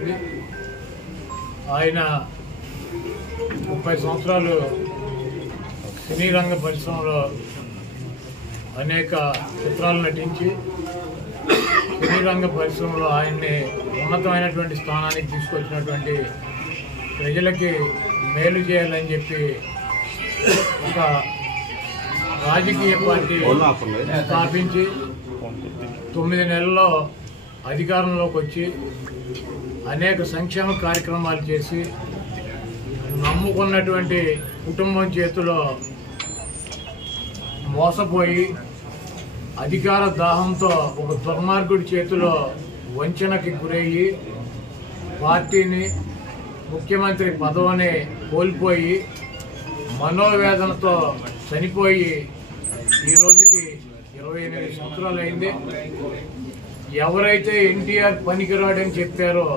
జరిగింది. ఆయన 30 సంవత్సరాలు సినీ రంగ పరిశ్రమలో అనేక చిత్రాలు నటించి సినీ రంగ పరిశ్రమలో ఆయన్ని ఉన్నతమైనటువంటి స్థానానికి తీసుకొచ్చినటువంటి ప్రజలకి మేలు చేయాలని చెప్పి ఒక రాజకీయ పార్టీ స్థాపించి 9 నెలల్లో అధికారంలోకి వచ్చి అనేక సంక్షేమ కార్యక్రమాలు చేసి నమ్ముకున్నటువంటి కుటుంబం చేతిలో మోసపోయి అధికార దాహంతో ఒక దుర్మార్గుడి చేతిలో వంచనకి గురయ్యి పార్టీని ముఖ్యమంత్రి పదవిని కోల్పోయి మనోవేదనతో చనిపోయి ఈ రోజుకి 28 సంవత్సరాలు అయింది. ఎవరైతే ఎన్టీఆర్ పనికిరాడని చెప్పారో,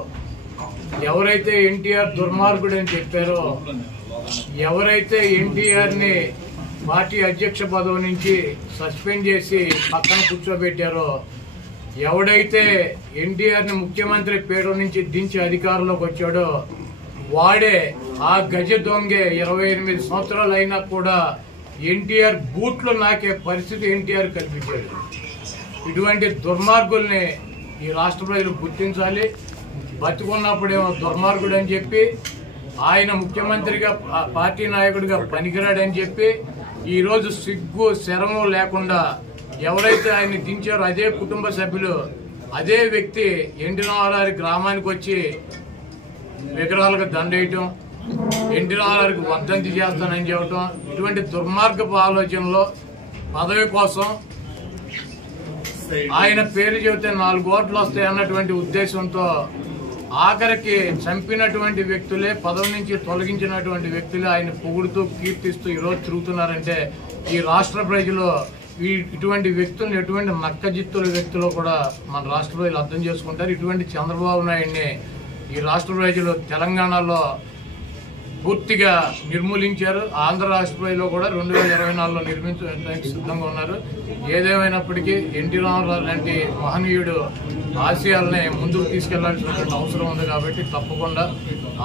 ఎవరైతే ఎన్టీఆర్ దుర్మార్గుడని చెప్పారో, ఎవరైతే ఎన్టీఆర్ని పార్టీ అధ్యక్ష పదవి నుంచి సస్పెండ్ చేసి పక్కన కూర్చోబెట్టారో, ఎవడైతే ఎన్టీఆర్ని ముఖ్యమంత్రి పేరు నుంచి దించి అధికారంలోకి వచ్చాడో వాడే ఆ గజ దొంగే 28 సంవత్సరాలు అయినా కూడా ఎన్టీఆర్ బూట్లు నాకే పరిస్థితి ఎన్టీఆర్ కల్పించాడు. ఇటువంటి దుర్మార్గుల్ని ఈ రాష్ట్ర ప్రజలు గుర్తించాలి. బతుకున్నప్పుడేమో దుర్మార్గుడు అని చెప్పి, ఆయన ముఖ్యమంత్రిగా పార్టీ నాయకుడిగా పనికిరాడని చెప్పి, ఈరోజు సిగ్గు శరము లేకుండా ఎవరైతే ఆయన్ని దించారో అదే కుటుంబ సభ్యులు, అదే వ్యక్తి ఎన్టీ రామారావు గ్రామానికి వచ్చి విగ్రహాలకు దండేయటం, ఎన్టీ రామారావుకి వర్ధంతి చేస్తానని చెప్పటం, ఇటువంటి దుర్మార్గపు ఆలోచనలో పదవి కోసం ఆయన పేరు చెబితే 4 ఓట్లు వస్తాయి అన్నటువంటి ఉద్దేశంతో ఆఖరికి చంపినటువంటి వ్యక్తులే, పదవి నుంచి తొలగించినటువంటి వ్యక్తులే ఆయన పొగుడుతూ కీర్తిస్తూ ఈరోజు తిరుగుతున్నారంటే ఈ రాష్ట్ర ప్రజలు ఇటువంటి వ్యక్తులను ఎటువంటి నక్కజిత్తుల వ్యక్తులు కూడా మన రాష్ట్ర ప్రజలు అర్థం చేసుకుంటారు. ఇటువంటి చంద్రబాబు నాయుడిని ఈ రాష్ట్ర ప్రజలు తెలంగాణలో పూర్తిగా నిర్మూలించారు. ఆంధ్ర రాష్ట్ర ప్రజలు కూడా 2024లో నిర్మించడానికి సిద్ధంగా ఉన్నారు. ఏదేమైనప్పటికీ ఎన్టీ రామారావు లాంటి మహనీయుడు ఆశయాలని ముందుకు తీసుకెళ్లాల్సినటువంటి అవసరం ఉంది కాబట్టి తప్పకుండా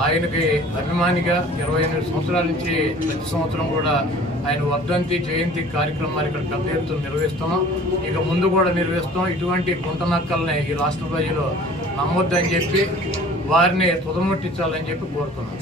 ఆయనకి అభిమానిగా 28 సంవత్సరాల నుంచి ప్రతి సంవత్సరం కూడా ఆయన వర్ధంతి జయంతి కార్యక్రమాలు ఇక్కడ పెద్ద ఎత్తున నిర్వహిస్తున్నాం. ఇక ముందు కూడా నిర్వహిస్తాం. ఇటువంటి కుంటనక్కల్ని ఈ రాష్ట్ర ప్రజలు నమ్మొద్దని చెప్పి వారిని తుదముట్టించాలని చెప్పి కోరుతున్నాం.